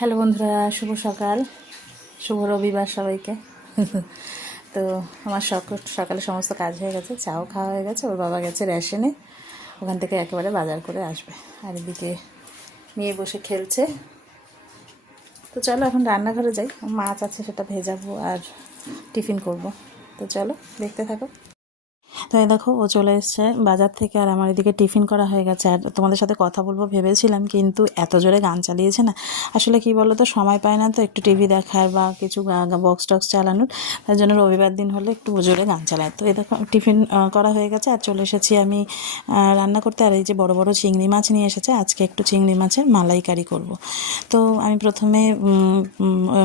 Hello বন্ধুরা, শুভ সকাল, শুভ রবিবার সবাইকে। তো আমার সকালে সমস্ত কাজ হয়ে গেছে, চাও খাওয়া হয়ে গেছে, ওর বাবা গেছে রেশনে, ওখান থেকে একেবারে বাজার করে আসবে। আর এদিকে মেয়ে বসে খেলছে। তো চলো এখন রান্নাঘরে যাই, মাছ আছে সেটা ভেজাবো আর টিফিন করব। তো চলো দেখতে থাকো। তো এই দেখো ও চলে এসছে বাজার থেকে, আর আমার এদিকে টিফিন করা হয়ে গেছে। আর তোমাদের সাথে কথা বলবো ভেবেছিলাম, কিন্তু এত জোরে গান চালিয়েছে না, আসলে কি বলো তো, সময় পায় না তো একটু টিভি দেখার বা কিছু বক্স টক্স চালানোর। তার জন্য রবিবার দিন হলে একটু জোরে গান চালায়। তো এই দেখো টিফিন করা হয়ে গেছে, আর চলে এসেছি আমি রান্না করতে। আর এই যে বড় বড় চিংড়ি মাছ নিয়ে এসেছে, আজকে একটু চিংড়ি মাছের মালাইকারি করব। তো আমি প্রথমে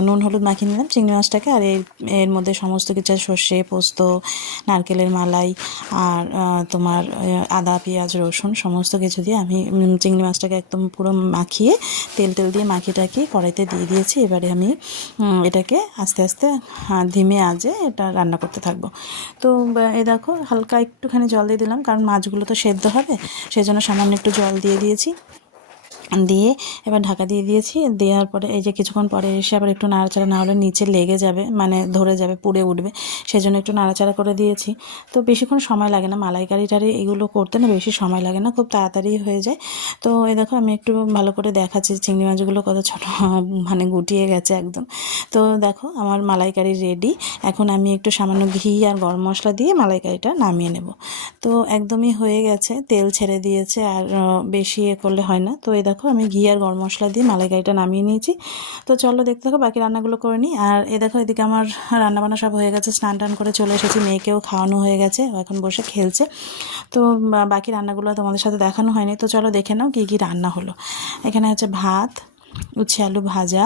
নুন হলুদ মাখিয়ে নিলাম চিংড়ি মাছটাকে, আর এর মধ্যে সমস্ত কিছু সর্ষে, পোস্ত, নারকেলের মালাই আর তোমার আদা পেঁয়াজ রসুন সমস্ত কিছু দিয়ে আমি চিংড়ি মাছটাকে একদম পুরো মাখিয়ে তেল দিয়ে মাখিয়ে কড়াইতে দিয়ে দিয়েছি। এবারে আমি এটাকে আস্তে আস্তে ধিমে আঁচে এটা রান্না করতে থাকবো। তো এই দেখো হালকা একটুখানি জল দিয়ে দিলাম, কারণ মাছগুলো তো সেদ্ধ হবে, সেই জন্য সামান্য একটু জল দিয়ে দিয়েছি। দিয়ে এবার ঢাকা দিয়ে দিয়েছি। দেওয়ার পরে এই যে কিছুক্ষণ পরে এসে আবার একটু নাড়াচাড়া না হলে নিচে লেগে যাবে, মানে ধরে যাবে, পুড়ে উঠবে, সেজন্য একটু নাড়াচাড়া করে দিয়েছি। তো বেশিক্ষণ সময় লাগে না, মালাইকারি টারি এগুলো করতে না বেশি সময় লাগে না, খুব তাড়াতাড়ি হয়ে যায়। তো এই দেখো আমি একটু ভালো করে দেখাচ্ছি চিংড়ি মাছগুলো কত ছোটো, মানে গুটিয়ে গেছে একদম। তো দেখো আমার মালাইকারি রেডি। এখন আমি একটু সামান্য ঘি আর গরম মশলা দিয়ে মালাইকারিটা নামিয়ে নেব। তো একদমই হয়ে গেছে, তেল ছেড়ে দিয়েছে, আর বেশি করলে হয় না। তো এই দেখো আমি ঘি আর গরম মশলা দিয়ে মালাইকারিটা নামিয়ে নিয়েছি। তো চলো দেখতে থাকো, বাকি রান্নাগুলো করে নিই। আর এ দেখো এদিকে আমার রান্নাবান্না সব হয়ে গেছে, স্নান টান করে চলে এসেছি, মেয়েকেও খাওয়ানো হয়ে গেছে, এখন বসে খেলছে। তো বাকি রান্নাগুলো তোমাদের সাথে দেখানো হয়নি, তো চলো দেখে নাও কী কী রান্না হলো। এখানে হচ্ছে ভাত, উচ্ছে আলু ভাজা,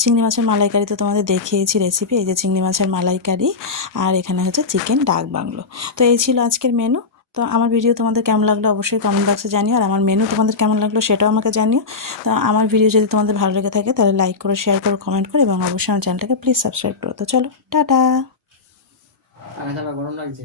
চিংড়ি মাছের মালাইকারি তো তোমাদের দেখিয়েছি রেসিপি, এই যে চিংড়ি মাছের মালাইকারি, আর এখানে হচ্ছে চিকেন ডাক বাংলো। তো এই ছিল আজকের মেনু। তো আমার ভিডিও তোমাদের কেমন লাগলো অবশ্যই কমেন্ট বক্সে জানিও, আর আমার মেনু তোমাদের কেমন লাগলো সেটাও আমাকে জানিও। তো আমার ভিডিও যদি তোমাদের ভালো লেগে থাকে তাহলে লাইক করো, শেয়ার করো, কমেন্ট করো, এবং অবশ্যই আমার চ্যানেলটাকে প্লিজ সাবস্ক্রাইব করো। তো চলো টাটা। গরম লাগছে।